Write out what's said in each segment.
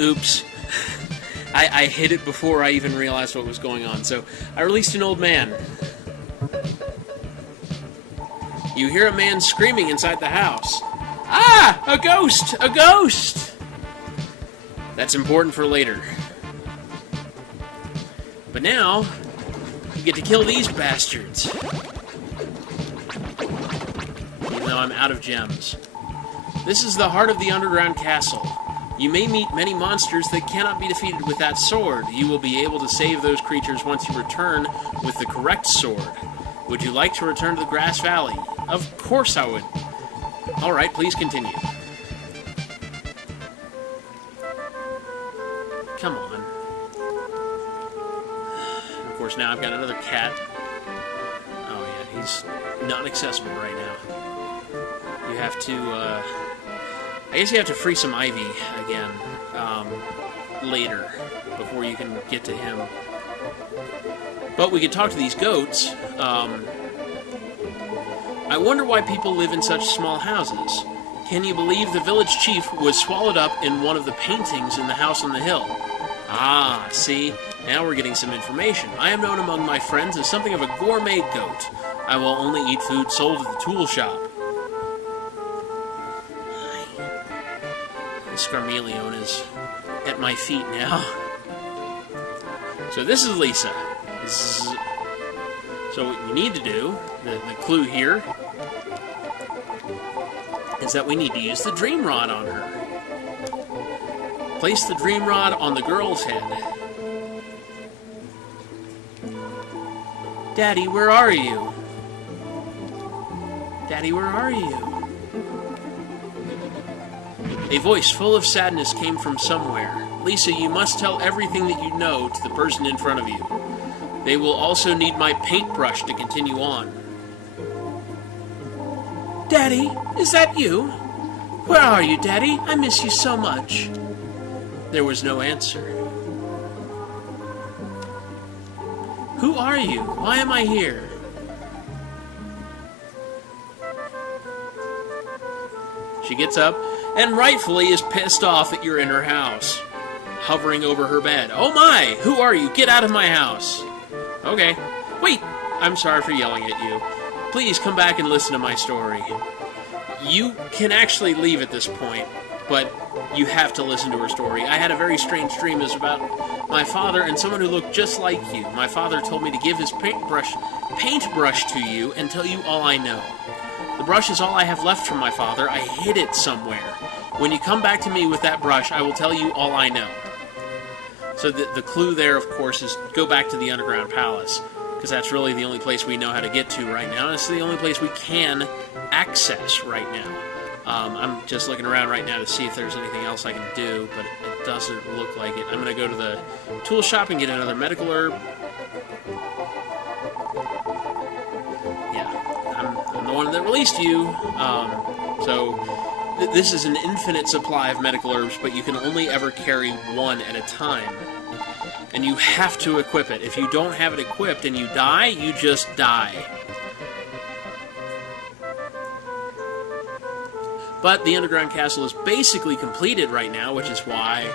Oops. I hit it before I even realized what was going on. So, I released an old man. You hear a man screaming inside the house. Ah! A ghost! A ghost! That's important for later. But now, you get to kill these bastards. Even though I'm out of gems. This is the heart of the underground castle. You may meet many monsters that cannot be defeated with that sword. You will be able to save those creatures once you return with the correct sword. Would you like to return to the Grass Valley? Of course I would. Alright, please continue. Come on. Of course, now I've got another cat. Oh yeah, he's not accessible right now. You have to, I guess you have to free some ivy again, later, before you can get to him. But we could talk to these goats. I wonder why people live in such small houses. Can you believe the village chief was swallowed up in one of the paintings in the house on the hill? Ah, see? Now we're getting some information. I am known among my friends as something of a gourmet goat. I will only eat food sold at the tool shop. Scarmelion is at my feet now. So this is Lisa. So what we need to do, the clue here, is that we need to use the dream rod on her. Place the dream rod on the girl's head. Daddy, where are you? Daddy, where are you? A voice full of sadness came from somewhere. Lisa, you must tell everything that you know to the person in front of you. They will also need my paintbrush to continue on. Daddy, is that you? Where are you, Daddy? I miss you so much. There was no answer. Who are you? Why am I here? She gets up and rightfully is pissed off that you're in her house, hovering over her bed. Oh my! Who are you? Get out of my house! Okay. Wait! I'm sorry for yelling at you. Please come back and listen to my story. You can actually leave at this point, but you have to listen to her story. I had a very strange dream. It was about my father and someone who looked just like you. My father told me to give his paintbrush to you and tell you all I know. The brush is all I have left from my father. I hid it somewhere. When you come back to me with that brush, I will tell you all I know. So the clue there, of course, is go back to the underground palace, because that's really the only place we know how to get to right now, and it's the only place we can access right now. I'm just looking around right now to see if there's anything else I can do, but it doesn't look like it. I'm going to go to the tool shop and get another medical herb. I'm the one that released you, this is an infinite supply of medical herbs, but you can only ever carry one at a time. And you have to equip it. If you don't have it equipped and you die, you just die. But the underground castle is basically completed right now, which is why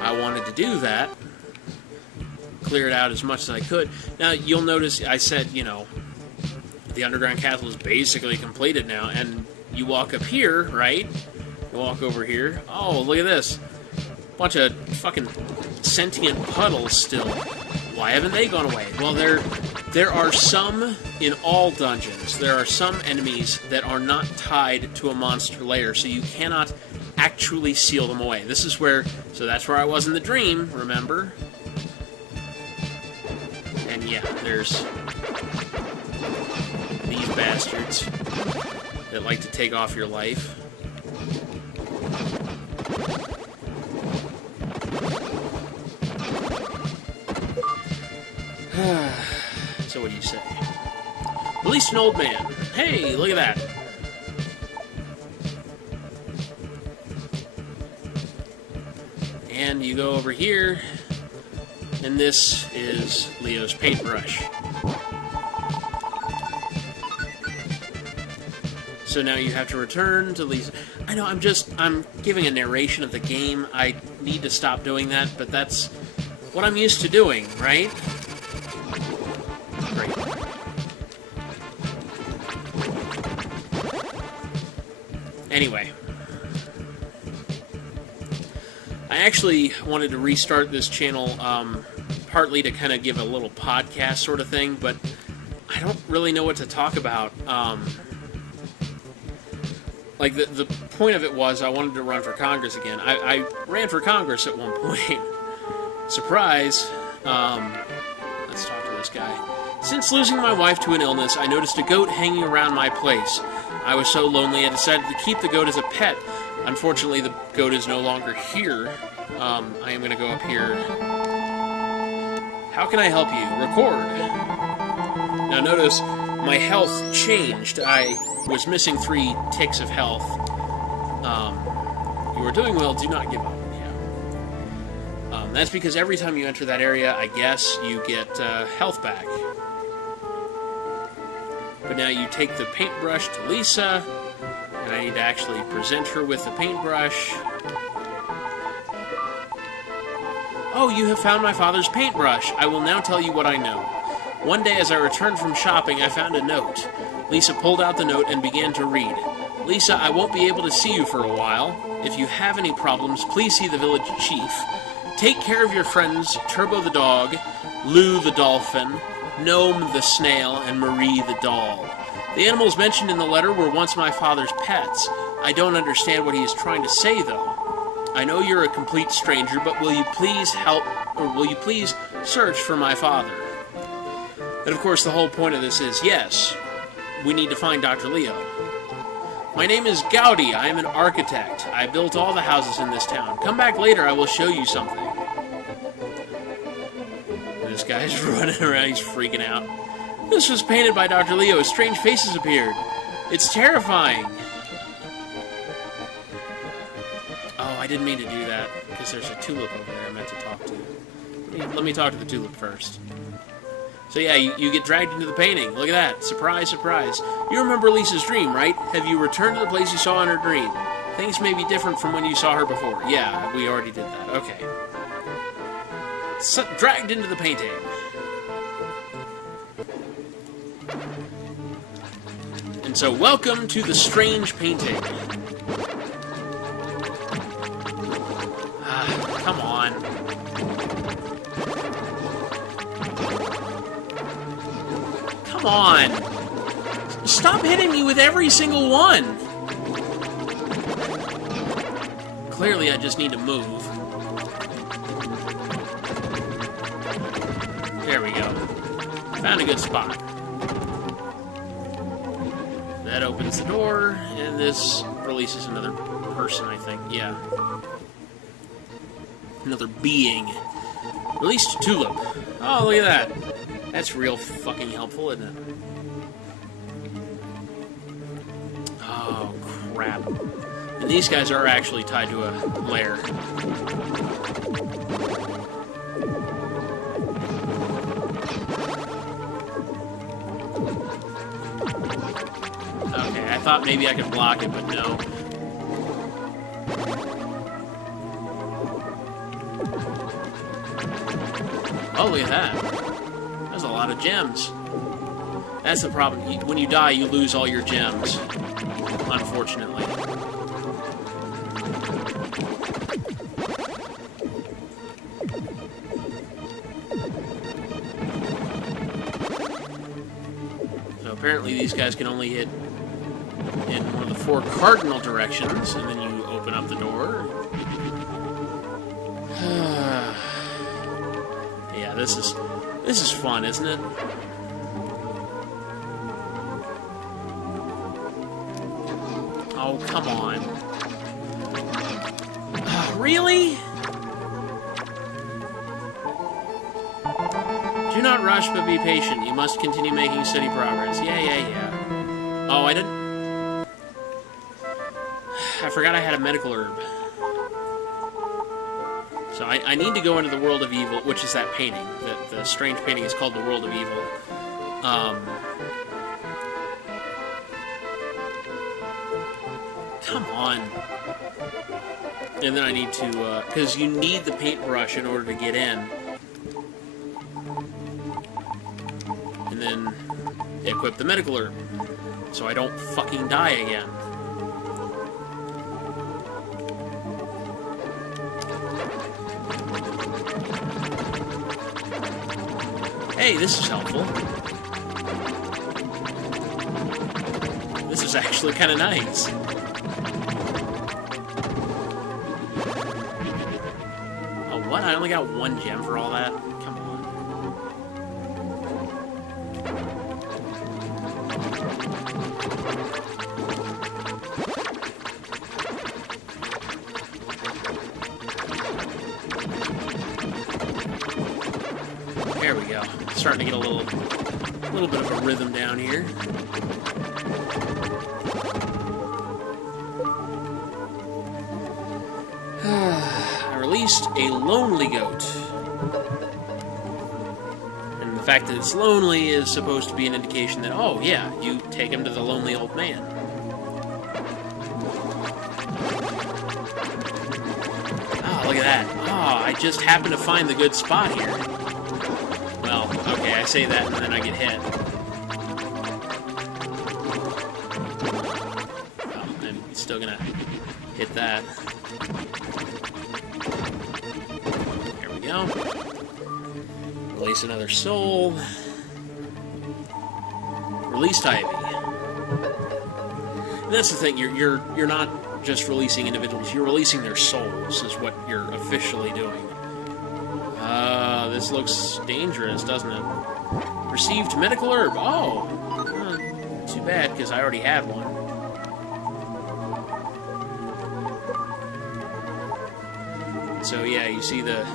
I wanted to do that. Clear it out as much as I could. Now, you'll notice I said, the underground castle is basically completed now, and you walk up here, right? You walk over here. Oh, look at this. Bunch of fucking sentient puddles still. Why haven't they gone away? Well, there are some in all dungeons. There are some enemies that are not tied to a monster lair, so you cannot actually seal them away. This is where... So that's where I was in the dream, remember? And yeah, there's these bastards that like to take off your life. So what do you say? Release an old man. Hey, look at that. And you go over here, and this is Leo's paintbrush. So now you have to return to Lisa. I know, I'm giving a narration of the game. I need to stop doing that, but that's what I'm used to doing, right? Great. Anyway. I actually wanted to restart this channel, partly to kind of give a little podcast sort of thing, but I don't really know what to talk about. Like, the point of it was I wanted to run for Congress again. I ran for Congress at one point. Surprise. Let's talk to this guy. Since losing my wife to an illness, I noticed a goat hanging around my place. I was so lonely I decided to keep the goat as a pet. Unfortunately, the goat is no longer here. I am going to go up here. How can I help you? Record. Now notice, my health changed. I was missing 3 ticks of health. You are doing well, do not give up. Yeah. That's because every time you enter that area, I guess, you get health back. But now you take the paintbrush to Lisa, and I need to actually present her with the paintbrush. Oh, you have found my father's paintbrush. I will now tell you what I know. One day as I returned from shopping, I found a note. Lisa pulled out the note and began to read. Lisa, I won't be able to see you for a while. If you have any problems, please see the village chief. Take care of your friends, Turbo the dog, Lou the dolphin, Gnome the snail, and Marie the doll. The animals mentioned in the letter were once my father's pets. I don't understand what he is trying to say, though. I know you're a complete stranger, but will you please help, or will you please search for my father? And of course, the whole point of this is, yes, we need to find Dr. Leo. My name is Gowdy. I am an architect. I built all the houses in this town. Come back later, I will show you something. This guy's running around, he's freaking out. This was painted by Dr. Leo. Strange faces appeared. It's terrifying. Oh, I didn't mean to do that, because there's a tulip over there I meant to talk to. Let me talk to the tulip first. So yeah, you get dragged into the painting. Look at that. Surprise, surprise. You remember Lisa's dream, right? Have you returned to the place you saw in her dream? Things may be different from when you saw her before. Yeah, we already did that. Okay. So, dragged into the painting. And so, welcome to the strange painting. Come on. Come on. Stop hitting me with every single one. Clearly, I just need to move. There we go. Found a good spot. That opens the door, and this releases another person, I think. Yeah. Another being. Released tulip. Oh, look at that. That's real fucking helpful, isn't it? Oh, crap. And these guys are actually tied to a lair. Okay, I thought maybe I could block it, but no. Oh, look at that. That's a lot of gems. That's the problem. When you die, you lose all your gems. Unfortunately. So apparently these guys can only hit in one of the 4 cardinal directions, and then you open up the door. Yeah, this is fun, isn't it? Oh, come on. Really? Do not rush, but be patient. You must continue making steady progress. Yeah. Oh, I didn't... I forgot I had a medical herb. So I need to go into the world of evil, which is that painting. The strange painting is called the World of Evil. come on. And then I need to, because you need the paintbrush in order to get in. And then equip the medical herb, so I don't fucking die again. Hey, this is helpful. This is actually kind of nice. Oh, what? I only got 1 gem for all that? Come on. There we go. Starting to get a little bit of a rhythm down here. I released a lonely goat. And the fact that it's lonely is supposed to be an indication that, oh yeah, you take him to the lonely old man. Oh, look at that. Oh, I just happened to find the good spot here. Well, okay, I say that and then I get hit. Oh, I'm still gonna hit that. There we go. Release another soul. Release Ivy. And that's the thing, you're not just releasing individuals, you're releasing their souls is what you're officially doing. This looks dangerous, doesn't it? Received medical herb. Oh! Too bad, because I already had one. So yeah, you see the...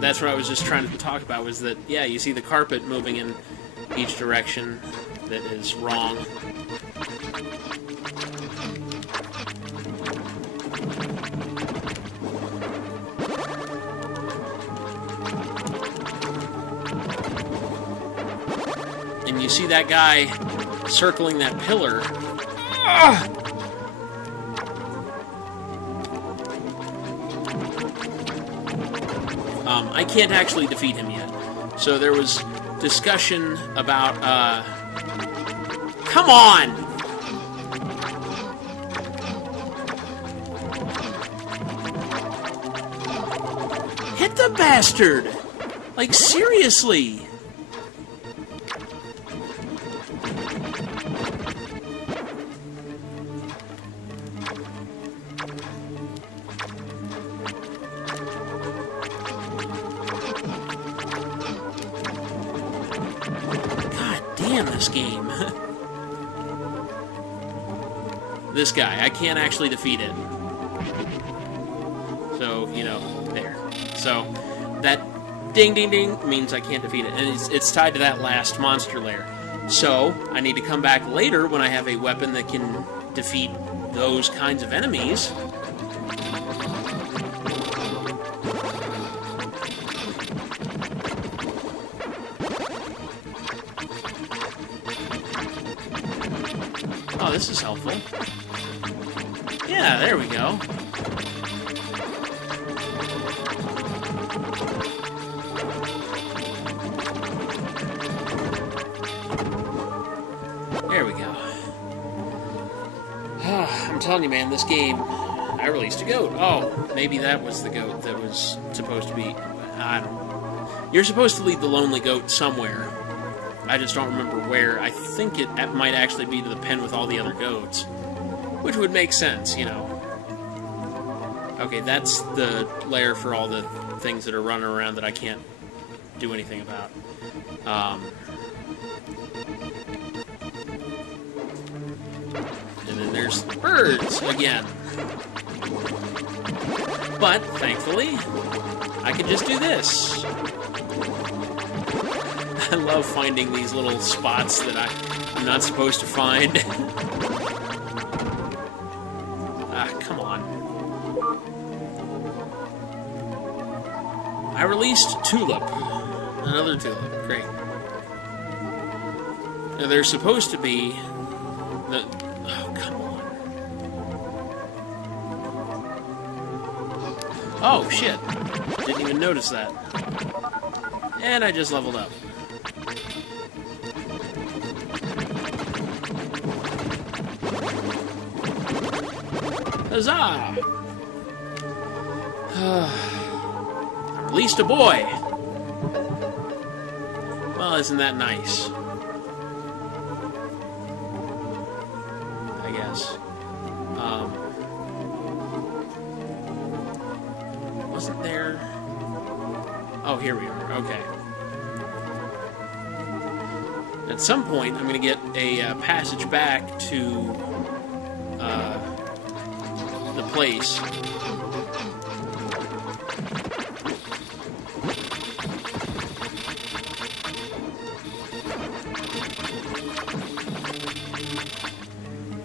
that's what I was just trying to talk about, was that, yeah, you see the carpet moving in each direction that is wrong. And you see that guy circling that pillar. I can't actually defeat him yet. So there was discussion about, come on! Hit the bastard! Like, seriously! This game. This guy, I can't actually defeat it. So, you know, there. So, that ding ding ding means I can't defeat it. And it's tied to that last monster lair. So, I need to come back later when I have a weapon that can defeat those kinds of enemies. Oh, this is helpful. Yeah, there we go. There we go. I'm telling you, man, this game, I released a goat. Oh, maybe that was the goat that was supposed to be... I don't know. You're supposed to lead the lonely goat somewhere. I just don't remember where. I think it might actually be to the pen with all the other goats. Which would make sense, you know. Okay, that's the lair for all the things that are running around that I can't do anything about. And then there's birds again. But, thankfully, I can just do this. I love finding these little spots that I'm not supposed to find. Come on. I released Tulip. Another tulip. Great. Now, there's supposed to be... Oh, come on. Oh, shit. Didn't even notice that. And I just leveled up. Huzzah! I released a boy! Well, isn't that nice? I guess. Wasn't there... Oh, here we are. Okay. At some point, I'm going to get a passage back to the place.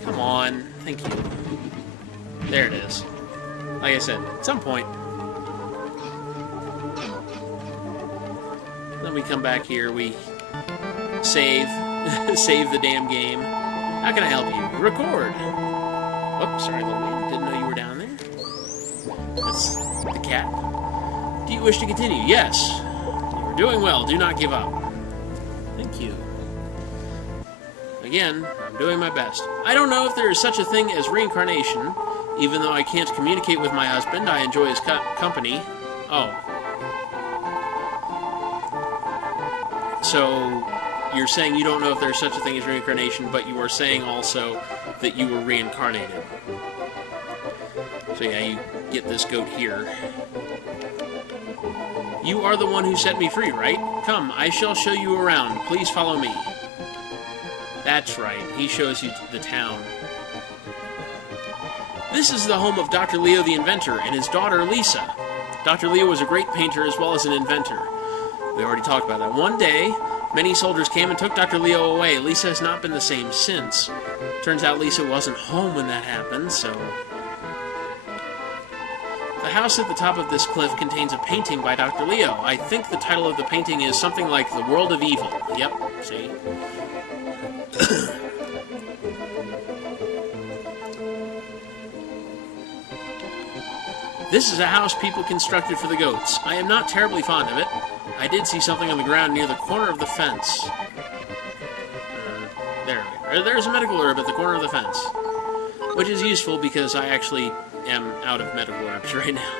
Come on. Thank you. There it is. Like I said, at some point. Then we come back here, we save, save the damn game. How can I help you? Record. Oops, sorry, little man. Didn't know you were down there. That's the cat. Do you wish to continue? Yes. You are doing well. Do not give up. Thank you. Again, I'm doing my best. I don't know if there is such a thing as reincarnation. Even though I can't communicate with my husband, I enjoy his company. Oh. So, you're saying you don't know if there's such a thing as reincarnation, but you are saying also that you were reincarnated. So yeah, you get this goat here. You are the one who set me free, right? Come, I shall show you around. Please follow me. That's right, he shows you the town. This is the home of Dr. Leo the inventor and his daughter Lisa. Dr. Leo was a great painter as well as an inventor. We already talked about that. One day, many soldiers came and took Dr. Leo away. Lisa has not been the same since. Turns out Lisa wasn't home when that happened, so... The house at the top of this cliff contains a painting by Dr. Leo. I think the title of the painting is something like The World of Evil. Yep, see? This is a house people constructed for the goats. I am not terribly fond of it. I did see something on the ground near the corner of the fence. There we are. There's a medical herb at the corner of the fence. Which is useful because I actually am out of medical herbs right now.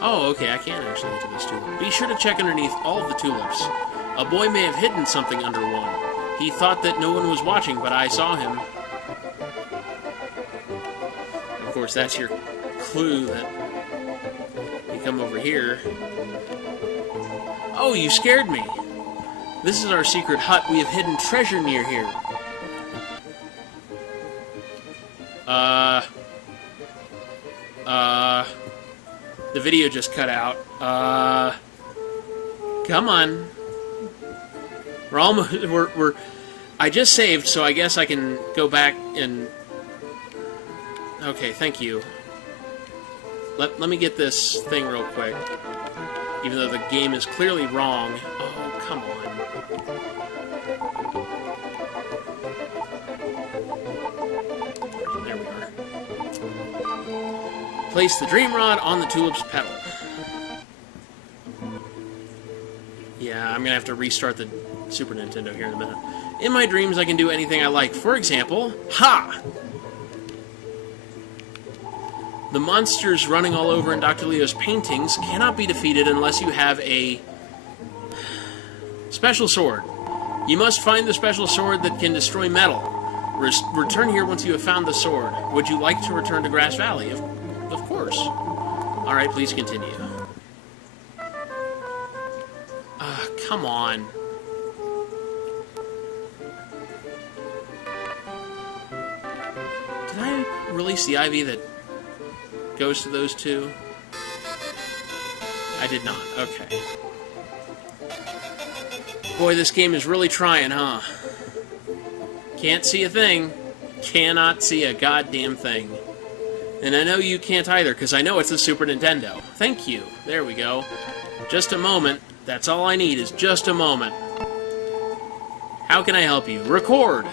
Oh, okay, I can actually get to this tulip. Be sure to check underneath all of the tulips. A boy may have hidden something under one. He thought that no one was watching, but I saw him. Of course, that's your clue that you come over here. Oh, you scared me. This is our secret hut. We have hidden treasure near here. The video just cut out. Come on. We're almost, I just saved, so I guess I can go back and... Okay, thank you. Let me get this thing real quick. Even though the game is clearly wrong. Oh, come on. There we are. Place the dream rod on the tulip's petal. Yeah, I'm gonna have to restart the Super Nintendo here in a minute. In my dreams, I can do anything I like. For example, ha! The monsters running all over in Dr. Leo's paintings cannot be defeated unless you have a special sword. You must find the special sword that can destroy metal. Return here once you have found the sword. Would you like to return to Grass Valley? Of course. Alright, please continue. Come on. Did I release the IV that goes to those two? I did not. Okay. Boy, this game is really trying, huh? Can't see a thing. Cannot see a goddamn thing. And I know you can't either, because I know it's a Super Nintendo. Thank you. There we go. Just a moment. That's all I need is just a moment. How can I help you? Record.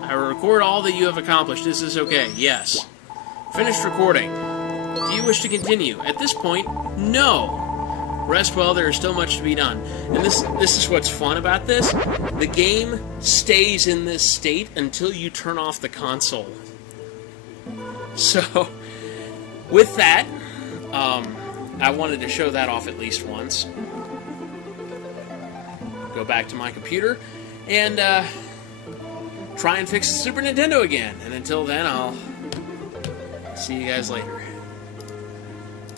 I will record all that you have accomplished. Is this okay? Yes. Finished recording. Do you wish to continue? At this point, no. Rest well, there is still much to be done. And this is what's fun about this. The game stays in this state until you turn off the console. So, with that, I wanted to show that off at least once. Go back to my computer and try and fix the Super Nintendo again. And until then, I'll see you guys later.